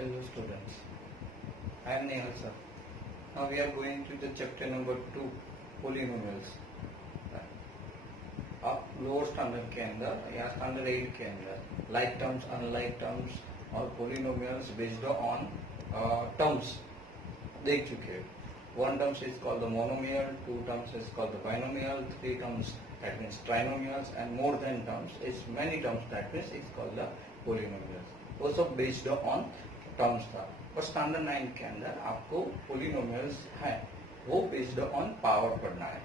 Hello students, I am Nehal sir. Now we are going to the chapter number 2, polynomials. आप lower standard के अंदर या standard 8 के अंदर लाइक टर्म्स, अनलाइक टर्म्स और polynomials based on terms देख चुके हैं. One terms is called the monomial, two terms is called the binomial, three terms that means trinomials, and more than terms is many terms that means it's called the polynomials. वो सब based on terms था. और standard 9 के अंदर आपको polynomials है वो based on power पढ़ना है.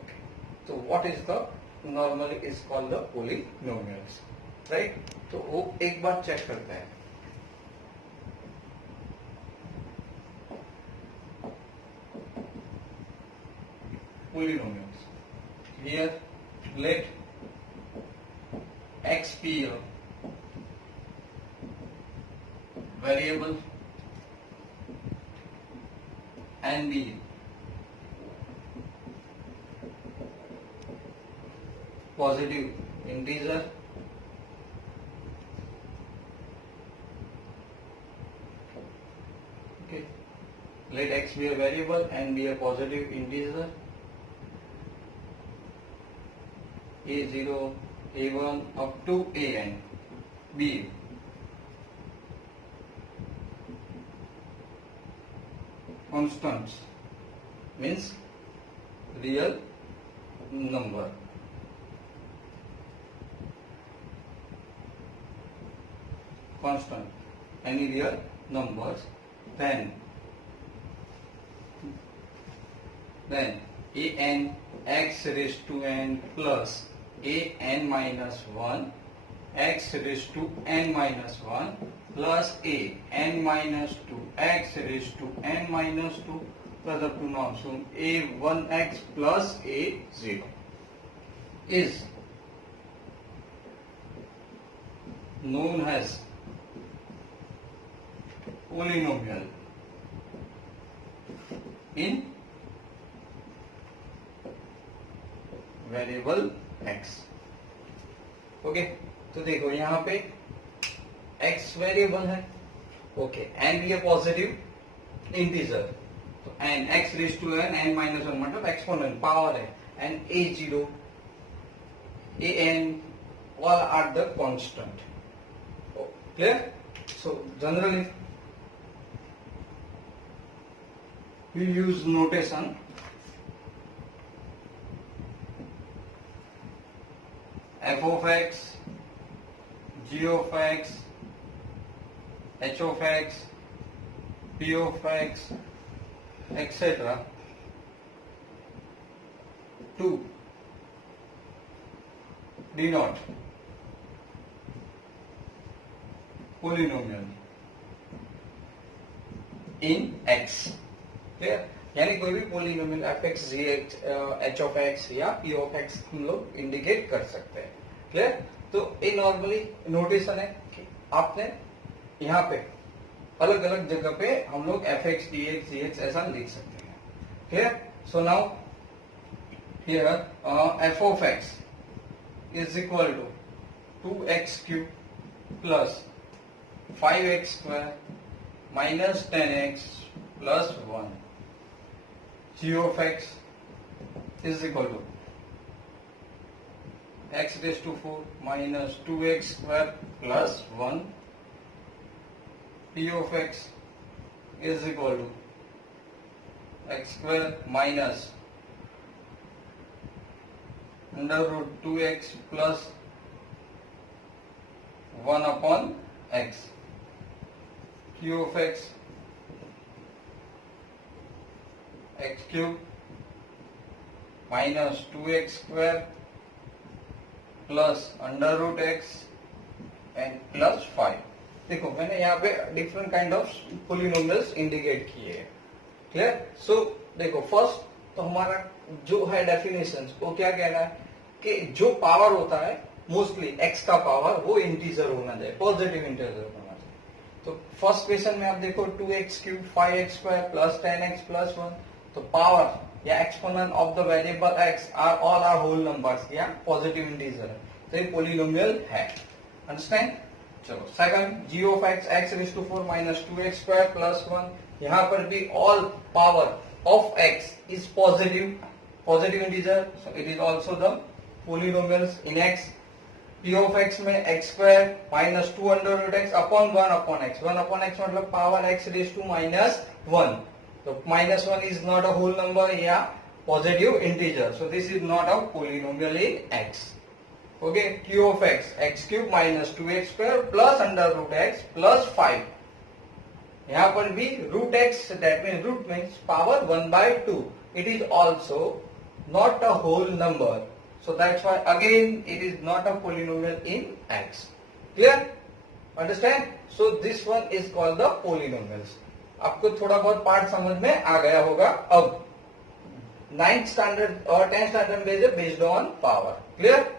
ओके, तो what is the normally is called the polynomials, right. तो वो एक बार चेक करते हैं. Polynomials. Here, let x be a variable and be positive integer okay. Let x be a variable and be a positive integer a0, a1 up to an. B constants means real number. Constant, any real numbers. Then an x raised to n plus an minus 1 x raised to n minus 1 plus an minus 2 x raised to n minus 2 plus up to now. So a1x plus a0 is known as polynomial in variable x. Okay, तो देखो यहाँ पे x variable है. Okay, n भी है positive integer. तो n x raise to n n minus 1 मतलब exponent power है. And a0 an all are the constant. Clear. So generally we use notation f of x, g of x, h of x, p of x, etc. to denote polynomial in x. Clear. यानी कोई भी polynomial f x, g x, h of x या p of x हम लोग indicate कर सकते हैं. Clear. तो ये नॉर्मली नोटेशन है कि आपने यहाँ पे अलग अलग जगह पे हम लोग f x, d x, g x ऐसा लिख सकते हैं. Clear. So now here f of x is equal to 2x cube plus 5x square minus 10x plus 1. g of x is equal to x raised to 4 minus 2x square plus 1. p of x is equal to x square minus under root 2x plus 1 upon x. q of x x cube minus 2x square plus under root x and plus 5. देखो मैंने यहाँ पे different kind of polynomials indicate किए हैं. Clear. सो देखो first तो हमारा जो है डेफिनेशन वो क्या कहना है कि जो पावर होता है मोस्टली x का पावर वो इंटीजर होना चाहिए, पॉजिटिव इंटीजर होना चाहिए. तो फर्स्ट क्वेश्चन में आप देखो 2x cube 5x square plus 10x plus 1. तो पावर या exponent of the variable x are all are whole numbers या पॉजिटिव इंटीजर है. तो ये पोलिनोमियल है. अंडरस्टैंड. चलो second g of x x raise to 4 minus 2x square plus 1, यहाँ पर भी all power of x is positive integer, so it is also the polynomials in x. p of x में x square minus 2 under root x upon 1 upon x, 1 upon x मतलब power x raise to minus 1. तो minus 1 is not a whole number या positive integer, so this is not a polynomial in x. Okay, q of x x cube minus 2x square plus under root x plus 5. यहाँ पर भी root x that means root means power 1/2. It is also not a whole number, so that's why again it is not a polynomial in x. Clear? Understand? So this one is called the polynomials. आपको थोड़ा बहुत part समझ में आ गया होगा. अब 9th standard और 10th standard में बेस्ड ऑन पावर. क्लियर?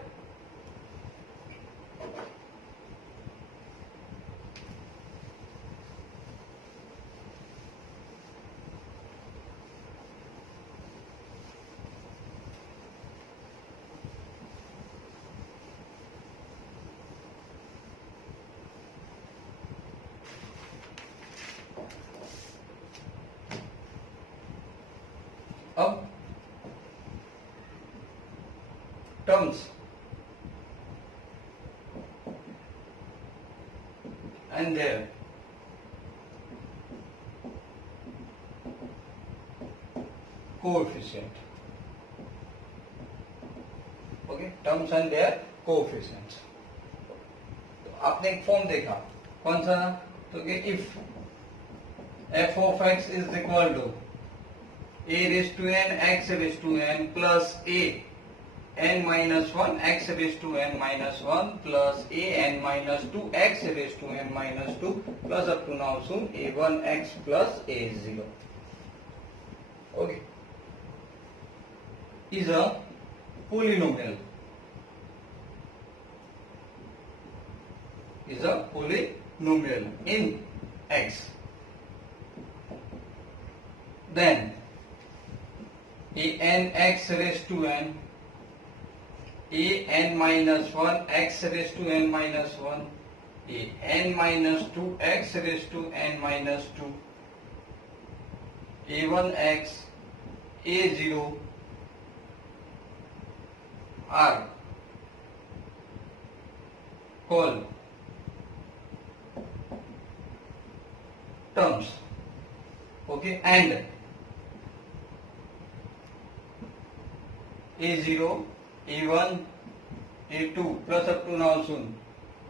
अब terms and their coefficient. Okay, terms and their coefficients. तो आपने एक फॉर्म देखा, कौन सा? तो कि if f of x is equal to a raised to n x raised to n plus a n minus 1 x raised to n minus 1 plus a n minus 2 x raised to n minus 2 plus up to now soon a1 x plus a0. Okay, is a polynomial. Is a polynomial in x. Then a n x raised to n, a n minus 1 x raised to n minus 1, a n minus 2 x raised to n minus 2, a1 x, a0 are called terms. Okay, and a0, a1, a2 plus up to now soon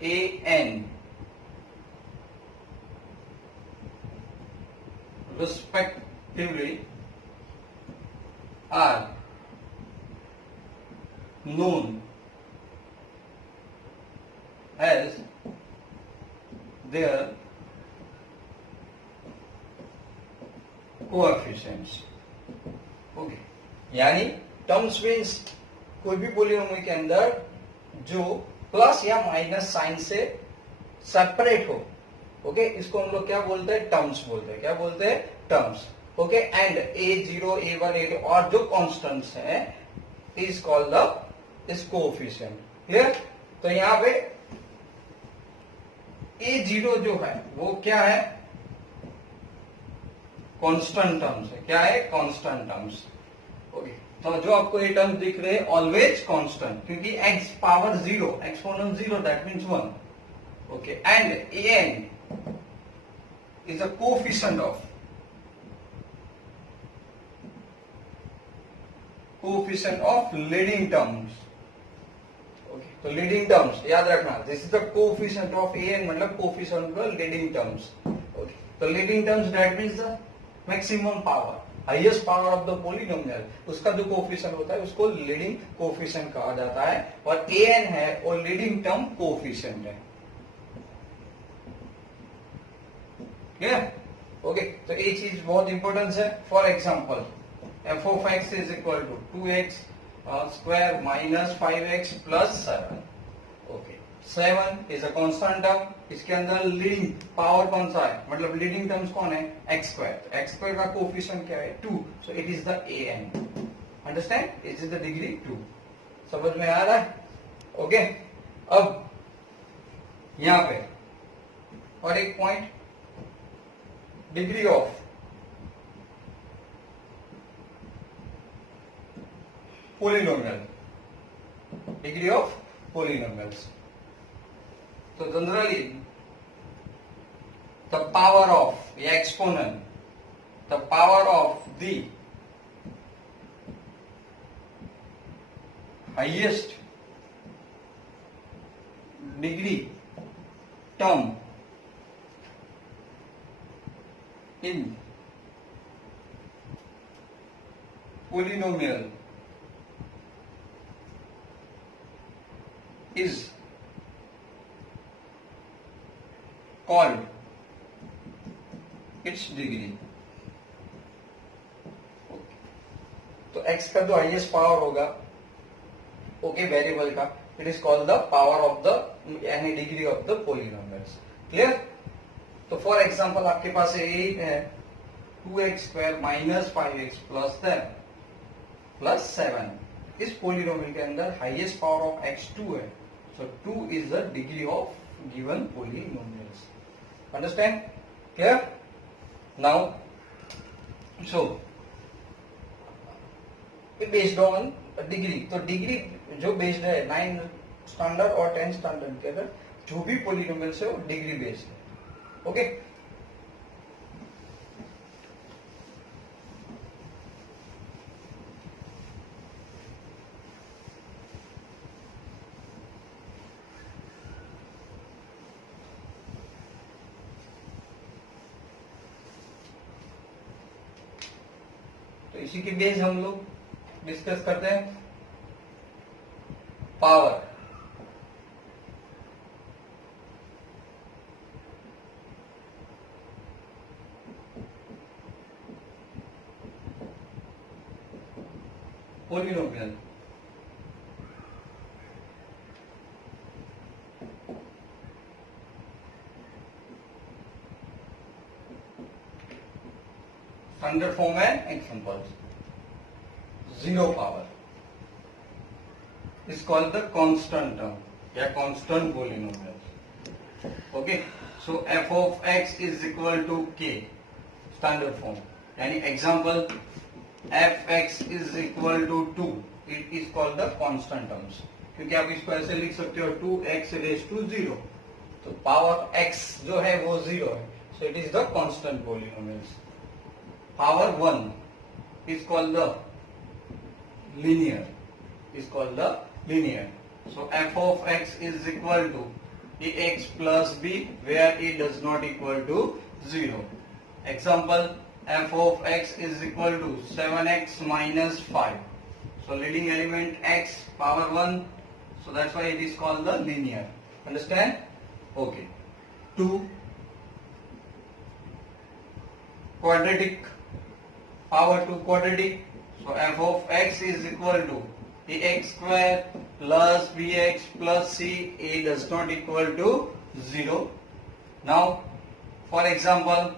an respectively are known as their coefficients. Okay, यानी terms means कोई भी polynomial के अंदर जो plus या minus sign से separate हो. Okay, इसको हम लोग क्या बोलते हैं? टर्म्स बोलते हैं. क्या बोलते हैं? Terms. Okay, and a0, a1, a2 और जो कांस्टेंट्स हैं is called the is coefficient. Clear? तो यहां पे a0 जो है वो क्या है? कांस्टेंट टर्म्स है. क्या है? Constant terms. ओके, तो जो आपको ये टर्म दिख रहे हैं ऑलवेज कांस्टेंट, क्योंकि x power 0 exponent 0 that means 1. Okay, and an is a coefficient of leading terms. Okay, तो लीडिंग टर्म्स याद रखना, this is the coefficient of an मतलब coefficient of leading terms. Okay, तो leading terms that means the maximum power, highest power of the polynomial, उसका जो coefficient होता है उसको लीडिंग कोएफिशिएंट कहा जाता है. और an है और लीडिंग टर्म कोएफिशिएंट है. क्लियर? ओके, तो ये चीज बहुत इंपॉर्टेंट है. For example f of x is equal to 2x square minus 5x plus 7. Okay, 7 is a constant term. इसके अंदर लीडिंग पावर कौन सा है? मतलब लीडिंग टर्म्स कौन है? x square. x स्क्वायर का कोएफिशिएंट क्या है? 2. सो it is the an. Understand? It is the degree 2. समझ में आ रहा है? ओके, अब यहां पे और एक point degree of polynomial, degree of polynomials. So generally the power of the exponent, the power of the highest degree term in polynomial is called its degree. तो x का जो हाईएस्ट पावर होगा okay variable का, it is called the power of the यानी degree of the polynomials. Clear? तो for example आपके पास ये है 2x square minus 5x plus 7. इस पोलिनोमियल के अंदर हाईएस्ट पावर ऑफ x2 है. So 2 is the degree of given polynomials. Understand? Clear? Now, so it based on degree. तो डिग्री जो बेस्ड है 9 स्टैंडर्ड और 10 स्टैंडर्ड के अंदर जो भी पोलिनोमियल्स है वो डिग्री बेस्ड है. ओके? तो इसी के बेस हम लोग डिस्कस करते हैं पावर. पोलिनोमियल स्टैंडर्ड फॉर्म है examples. Zero power is called the constant term या constant polynomial. Okay, so f of x is equal to k standard form. यानी example f(x) is equal to 2. It is called the constant terms. क्योंकि आप इसको ऐसे लिख सकते हो 2x raised to 0. तो power x जो है वो 0 है. So it is the constant polynomials. Power 1 is called the linear. So f of x is equal to ax plus b where a does not equal to 0. Example f of x is equal to 7x minus 5. So leading element x power 1. So that's why it is called the linear. Understand? Okay. 2 quadratic, power 2 quadratic. So f of x is equal to ax square plus bx plus c. A does not equal to 0. Now, for example,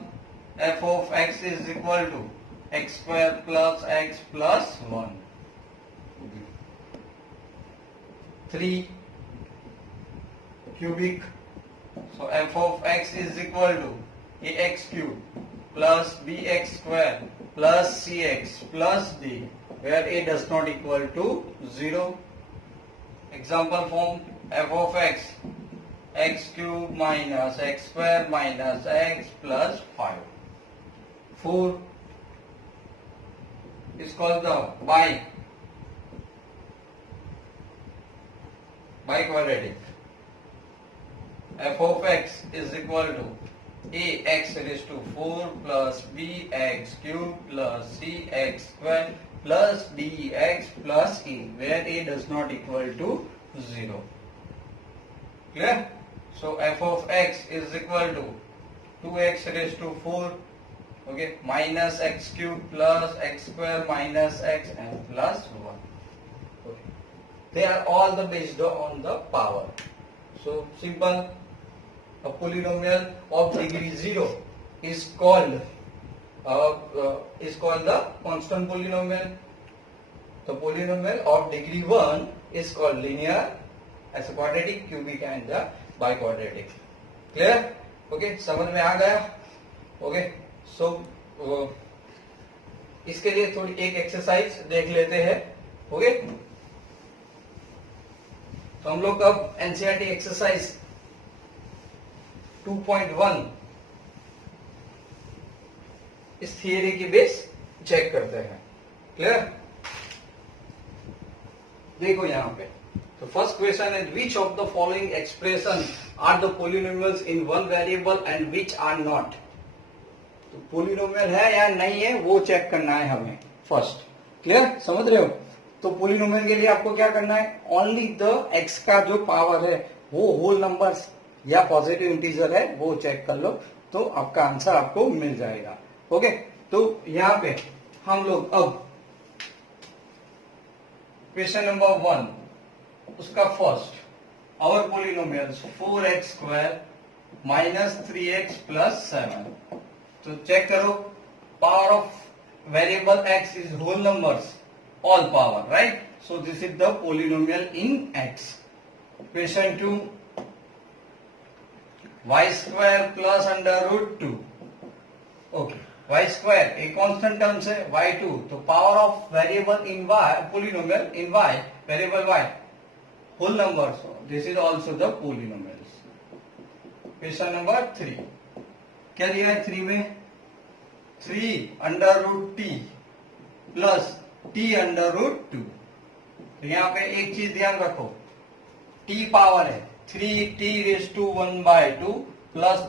f of x is equal to x square plus x plus 1. 3 cubic. So f of x is equal to ax cube plus bx square plus cx plus d where a does not equal to 0. Example form f of x cube minus x square minus x plus 5. 4 is called the biquadratic. F of x is equal to ax raised to 4 plus bx cube plus cx square plus dx plus e where a does not equal to 0. Clear? So f of x is equal to 2x raised to 4, okay, minus x cube plus x square minus x and plus 1. Okay. They are all the based on the power. So simple. A polynomial of degree 0 is called the constant polynomial. The polynomial of degree 1 is called linear, as a quadratic, cubic and the biquadratic. Clear? Okay, समझ में आ गया? Okay, सो इसके लिए थोड़ी एक exercise देख लेते हैं। ओके, तो हम लोग अब एनसीईआरटी एक्सरसाइज 2.1 इस थियरी की बेस चेक करते हैं। क्लियर? देखो यहां पे, तो फर्स्ट क्वेश्चन है which of the following expression are the polynomials in one variable and which are not. तो पोलिनोमियल है या नहीं है वो चेक करना है हमें फर्स्ट। क्लियर? समझ रहे हो? तो पोलिनोमियल के लिए आपको क्या करना है, ओनली द एक्स का जो पावर है वो होल नंबर्स या पॉजिटिव इंटीजर है वो चेक कर लो, तो आपका आंसर आपको मिल जाएगा। ओके, तो यहां पे हम लोग अब क्वेश्चन नंबर 1 उसका first, our polynomials 4x square minus 3x plus 7। तो चेक करो, power of variable x is whole numbers, all power, right? So this is the polynomial in x। Question 2, y square plus under root 2। Okay, y square एक constant terms है, y2, तो power of variable in y, polynomial in y, variable y, whole number, so this is also the polynomials. Question number 3, क्या दिया है 3 में, 3 under root t plus t under root 2। तो यहां पे एक चीज ध्यान रखो, टी पावर है 3t⁻1/2 प्लस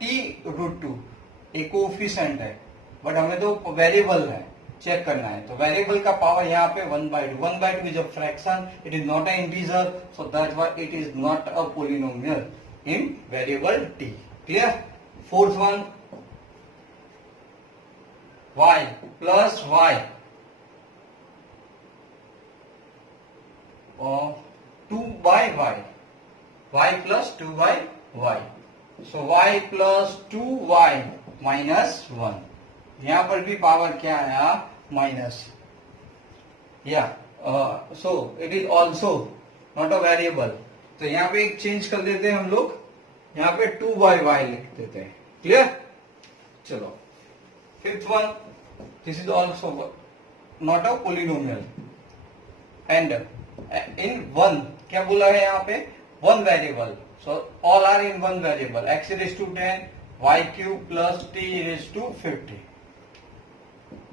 टी रूट 2, एक कोएफिशिएंट है, बट हमें तो वेरिएबल है चेक करना है, तो वेरिएबल का पावर यहाँ पे 1/2, 1/2 is a fraction, it is not a integer, so that's why it is not a polynomial in variable T. Clear? Fourth one, y plus y और 2/y, y प्लस 2/y, सो y plus 2y minus 1। यहां पर भी power क्या आया, minus, या सो it is also not a variable, तो यहां पे एक चेंज कर देते हैं हम लोग, यहां पे 2/y लिख देते हैं। क्लियर? चलो, fifth one, this is also not a polynomial and in one, क्या बोला है यहाँ पे, one variable, so all are in one variable, x⁻10 y³ plus t⁻50।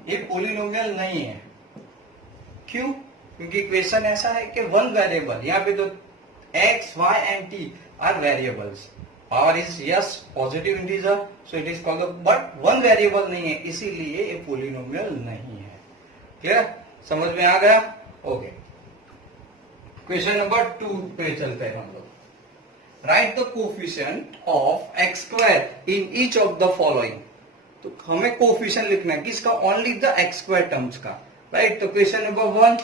ये पोलिनोमियल नहीं है, क्यों? क्योंकि क्वेश्चन ऐसा है कि वन वेरिएबल, यहाँ पे तो x, y and t are variables, power is yes positive integer, so it is called, but one variable नहीं है, इसीलिए ये पोलिनोमियल नहीं है। क्लियर? समझ में आ गया? ओके, क्वेश्चन नंबर 2 पे चलते हैं हम लोग। Right the coefficient of x square in each of the following. तो हमें कोफिशिएंट लिखना है किसका, only the x square terms का, राइट? तो question number 1,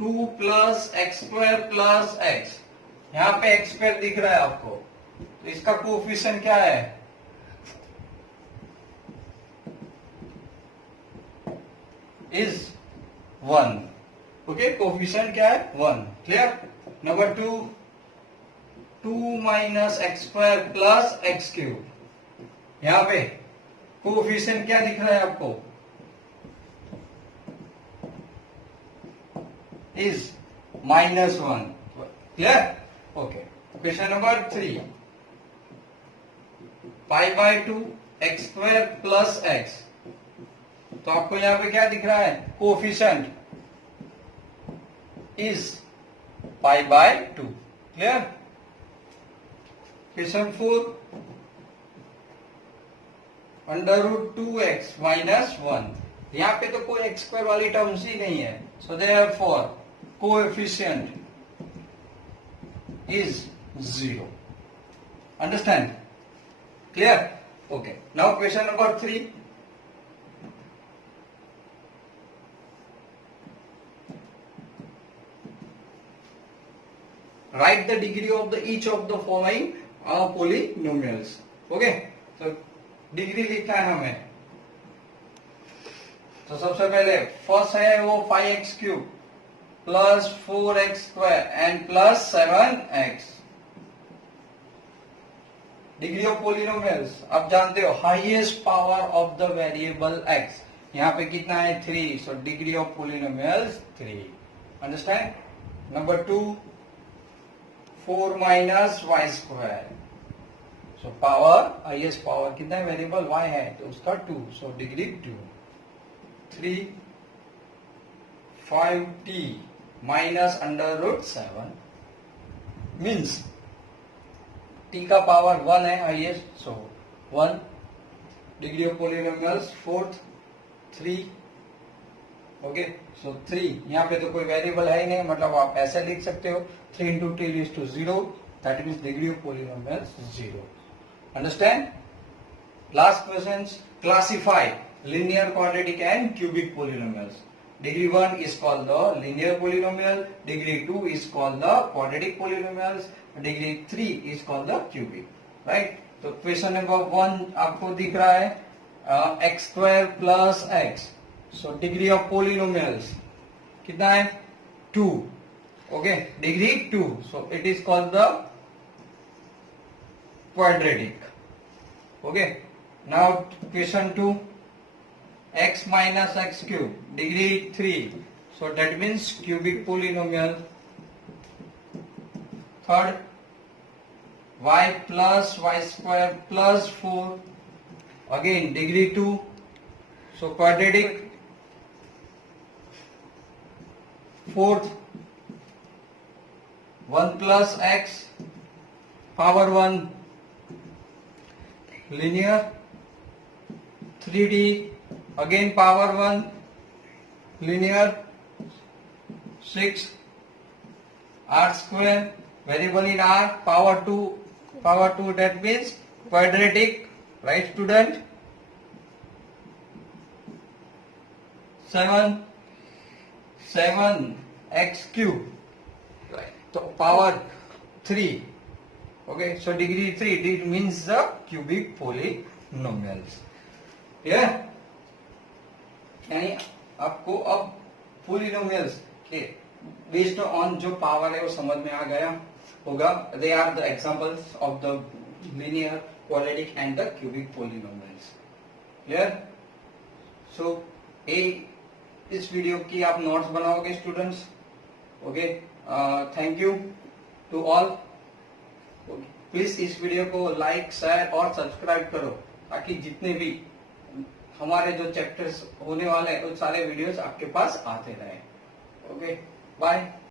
2 plus x square plus x, यहां पे एक्स स्क्वायर दिख रहा है आपको, तो इसका कोफिशिएंट क्या है, इज 1। ओके, कोफिशिएंट क्या है, 1। Clear? Number 2, 2 minus x square plus x³, यहां पे कोफिशिएंट क्या दिख रहा है आपको, is -1। Clear? Okay, question number 3, π/2 x square plus x, तो आपको यहां पे क्या दिख रहा है, coefficient is π/2। Clear? Question 4, √2x minus 1, यहां पे तो कोई एक्स स्क्वायर वाली टर्म्स ही नहीं है, so therefore coefficient is 0। Understand? Clear? Okay, now question number 3, write the degree of the each of the following polynomials। Okay, तो डिग्री लिखना है हमें, तो सबसे पहले फर्स्ट है वो 5x³, plus 4x square and plus 7x. Degree of polynomials आप जानते हो highest power of the variable x, यहाँ पे कितना है 3, so degree of polynomials 3. Understand. Number 2 4 minus y square. So power highest power कितना है वेरिएबल y है तो उसका 2, so degree 2. 3 5t minus under root 7 means t का पावर 1 है highest, so 1. Degree of polynomials 4th 3. Okay, सो 3 यहाँ पे तो कोई वेरिएबल है ही नहीं, मतलब आप ऐसे लिख सकते हो 3 into t is to 0, that means degree of polynomials 0. Understand? Last questions. Classify linear, quadratic and cubic polynomials. Degree 1 is called the linear polynomial, degree 2 is called the quadratic polynomials, degree 3 is called the cubic. Right? तो question number 1 आपको दिख रहा है x square plus x. So degree of polynomials कितना है 2. Okay, degree 2, so it is called the quadratic. Okay, now question 2, x minus x cube, degree 3, so that means cubic polynomial. Third, y plus y square plus 4, again degree 2, so quadratic. Fourth, 1 plus x power 1, linear. 3d, again power 1, linear. 6, r square, variable in r, power 2, that means quadratic. Right, student? 7 x cube, right, so power 3. Okay, so degree 3, it means the cubic polynomials. Yeah, यानी आपको अब polynomials के based on जो power है वो समझ में आ गया होगा. They are the examples of the linear, quadratic and the cubic polynomials. Clear? So इस वीडियो की आप नोट्स बनाओगे students. Okay, thank you to all. Please इस वीडियो को लाइक, शेयर और सब्सक्राइब करो ताकि जितने भी हमारे जो चैप्टर्स होने वाले हैं वो सारे वीडियोस आपके पास आते रहे. Okay, bye.